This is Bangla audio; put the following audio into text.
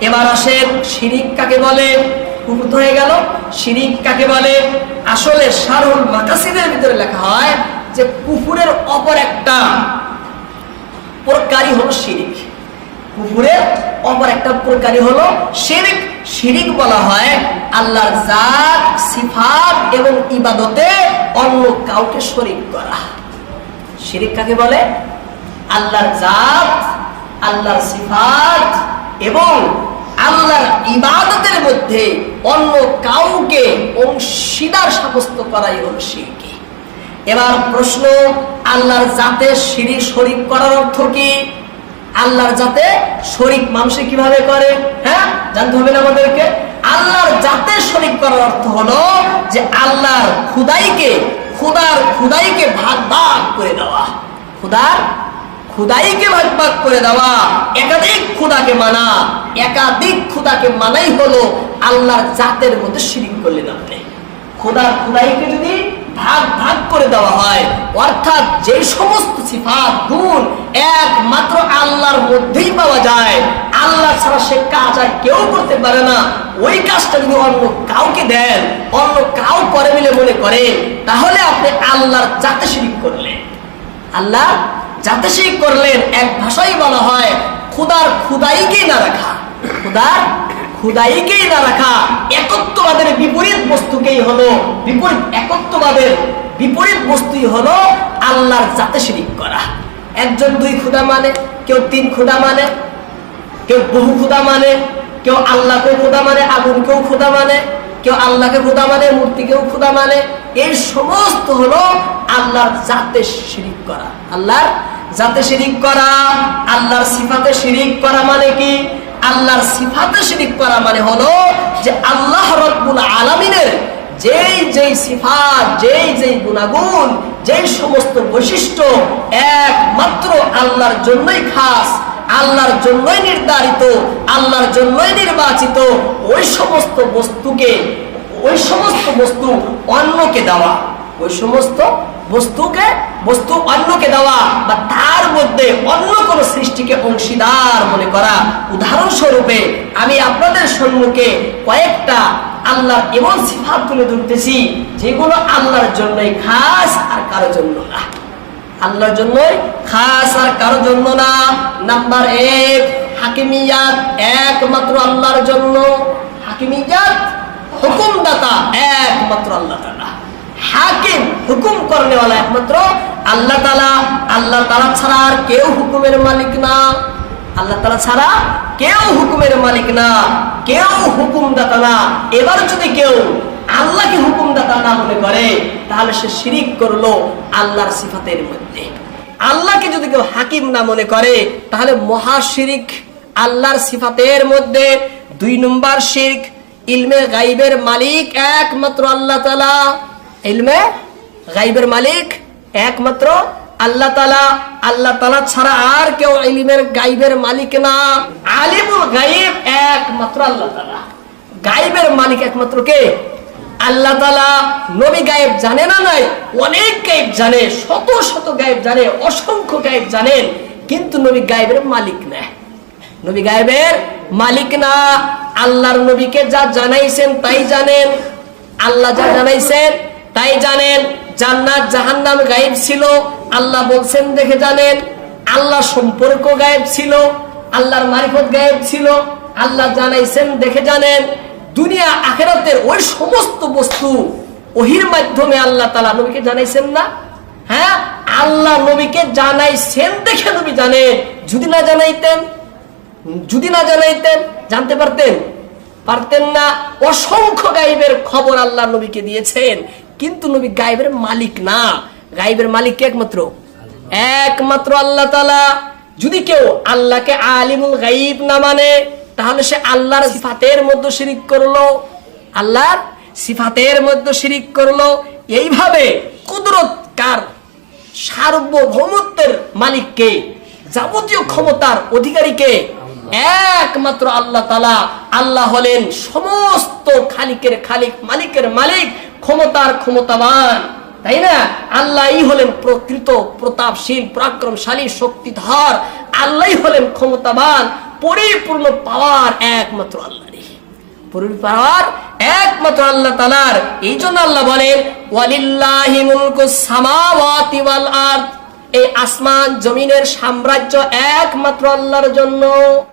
এবার আসেন শিরিক কাকে বলে? উপত হয়ে গেল। শিরিক কাকে বলে? আসলে সারুল মাকাসিদের ভিতরে লেখা হয় যে, কুফুরের অপর একটা প্রকারই হলো শিরিক। কুফুরের অপর একটা প্রকারই হলো শিরিক। শিরিক বলা হয় আল্লাহর জাত, সিফাত এবং ইবাদতে অন্য কাউকে শরিক করা। শিরিক কাকে বলে? আল্লাহর জাত, আল্লাহর সিফাত এবং ইবাদতের মধ্যে অন্য কাউকে অংশীদার সাব্যস্ত করাই হলো শিরকি। এবার প্রশ্ন, আল্লাহর জাতে শিরি শরিক করার অর্থ কি? আল্লাহর জাতে শরিক মানুষে কীভাবে করে? হ্যাঁ জানতে হবে না আমাদেরকে। আল্লাহর জাতে শরিক করার অর্থ হলো যে আল্লাহর খুদাইকে, খুদার খুদাইকে ভাগ ভাগ করে দেওয়া। খুদার খুদাইকে ভাগ ভাগ করে দেওয়া, একাধিক খুদাকে মানা, একাধিক খুদাকে মানাই হলো আল্লাহর জাতের মধ্যে শিরিক করলেন আপনি। খোদার খুদাইকে যদি ভাগ ভাগ করে দেওয়া হয়, অর্থাৎ যে সমস্ত সিফাত, গুণ একমাত্র আল্লাহর মধ্যেই পাওয়া যায়, আল্লাহ ছাড়া সে কাজ আর কেউ করতে পারে না। ওই কাজটা যদি অন্য কাউকে দেন, অন্য কাউ করে মিলে মনে করে, তাহলে আপনি আল্লাহর জাতে শিরিক করলেন। আল্লাহ যাতে শিরিক করলেন এক ভাষাই বলা হয়, খুদার খুদাইকেই না রাখা। খুদার খুদাইকেই না রাখা। একত্ববাদের বিপরীত বস্তুকেই হলো, বিপরীত একত্ববাদের বিপরীত বস্তুই হলো আল্লাহর জাতে শিরিক করা। একজন দুই খুদা মানে কেউ তিন খুদা মানে কেউ বহু খুদা মানে কেউ আল্লাহকে খুদা মানে আগুনকেও খুদা মানে কেউ আল্লাহকে খুদা মানে মূর্তিকেও খুদা মানে এই সমস্ত হলো আল্লাহর জাতে শিরিক করা। আল্লাহর জাতে শিরিক করা, আল্লাহর সিফাতে শিরিক করা মানে কি? আল্লাহর সিফাতে শিরিক করা মানে হলো যে আল্লাহ রব্বুল আলামিনের যেই যেই সিফাত, যেই যেই গুণাগুণ, যেই সমস্ত বৈশিষ্ট্য একমাত্র আল্লাহর জন্যই খাস আল্লাহর জন্যই নির্ধারিত, আল্লাহর জন্যই নির্বাচিত ওই সমস্ত বস্তুকে, ওই সমস্ত বস্তু অন্যকে দেওয়া, ওই সমস্ত বস্তুকে, বস্তু অন্যকে দেওয়া বা তার মধ্যে অন্য কোন সৃষ্টিকে অংশীদার মনে করা। উদাহরণস্বরূপে আমি আপনাদের সম্মুখে কয়েকটা আল্লাহর এমন সিফাত তুলে ধরতেছি, যেগুলো আল্লাহর জন্যই খাস আর কারও জন্য না। আল্লাহর জন্যই, খাস আর কারও জন্য না। নাম্বার এক হাকিমিয়াত একমাত্র আল্লাহর জন্য। হাকিমিয়াত হুকুমদাতা একমাত্র আল্লাহ তালা। হাকিম হুকুম করনেওয়ালা একমাত্র আল্লাহ তালা। আল্লাহ তালা ছাড়া আর কেউ হুকুমের মালিক না। আল্লাহ তালা ছাড়া কেউ হুকুমের মালিক না। কেউ হুকুমদাতা না। এবার যদি কেউ আল্লাহকে হুকুমদাতা না মনে করে, তাহলে সে শিরিক করল আল্লাহর সিফাতের মধ্যে। আল্লাহকে যদি কেউ হাকিম না মনে করে, তাহলে মহাশিরিক আল্লাহর সিফাতের মধ্যে। দুই নম্বর শিরক, ইলমে গাইবের মালিক একমাত্র আল্লাহ তালা ইলমে গাইবের মালিক একমাত্র আল্লাহ তালা আল্লাহ তালা ছাড়া আর কেউ ইলিমের গাইবের মালিক না। আলিমুল গাইব একমাত্র আল্লাহ তালা গাইবের মালিক একমাত্র কে? আল্লাহ তালা নবী গায়েব জানে না নাই? অনেক গায়েব জানে, শত শত গায়েব জানে, অসংখ্য গায়েব জানেন কিন্তু নবী গায়েবের মালিক না। নবী গায়েবের মালিক না। আল্লাহর নবীকে যা জানাইছেন তাই জানেন। আল্লাহ যা জানাইছেন তাই জানেন। জান্নাত জাহান্নাম গায়েব ছিল, আল্লাহ বলছেন দেখে জানেন। আল্লাহ সম্পর্ক গায়েব ছিল, আল্লাহর মারিফত গায়েব ছিল, আল্লাহ জানাইছেন দেখে জানেন। দুনিয়া, আখেরাতের ওই সমস্ত বস্তু ওহির মাধ্যমে আল্লাহ তালা নবীকে জানাইছেন না? হ্যাঁ আল্লাহ নবীকে জানাইছেন দেখে নবী জানেন যদি না জানাইতেন, যদি না জানাইতেন, জানতে পারতেন? পারতেন না। অসংখ্য গাইবের খবর আল্লাহ নবীকে দিয়েছেন। কিন্তু নবী গাইবের মালিক না। গাইবের মালিক কে একমাত্র? একমাত্র আল্লাহ তালা যদি কেউ আল্লাহকে আলিমুল গাইব না মানে তাহলে সে আল্লাহর সিফাতের মধ্যে শিরিক করল আল্লাহর সিফাতের মধ্যে শিরিক করল। এইভাবে কুদরত কার সার্বভৌমত্বের মালিককে যাবতীয় ক্ষমতার অধিকারীকে একমাত্র আল্লাহ তালা আল্লাহ হলেন সমস্ত খালিকের খালিক মালিকের মালিক ক্ষমতার ক্ষমতাবান। তাই না? আল্লাহই হলেন প্রকৃত প্রতাপশীল পরাক্রমশালী শক্তিধর আল্লাহ হলেন ক্ষমতাবান। পরিপূর্ণ পাওয়ার একমাত্র আল্লাহরই। পরিপূর্ণ পাওয়ার একমাত্র আল্লাহ তালার এই জন্য আল্লাহ বলেন, ওয়ালিল্লাহি মুলকুস সামাওয়াতি ওয়াল এই আসমান জমিনের সাম্রাজ্য একমাত্র আল্লাহর জন্য।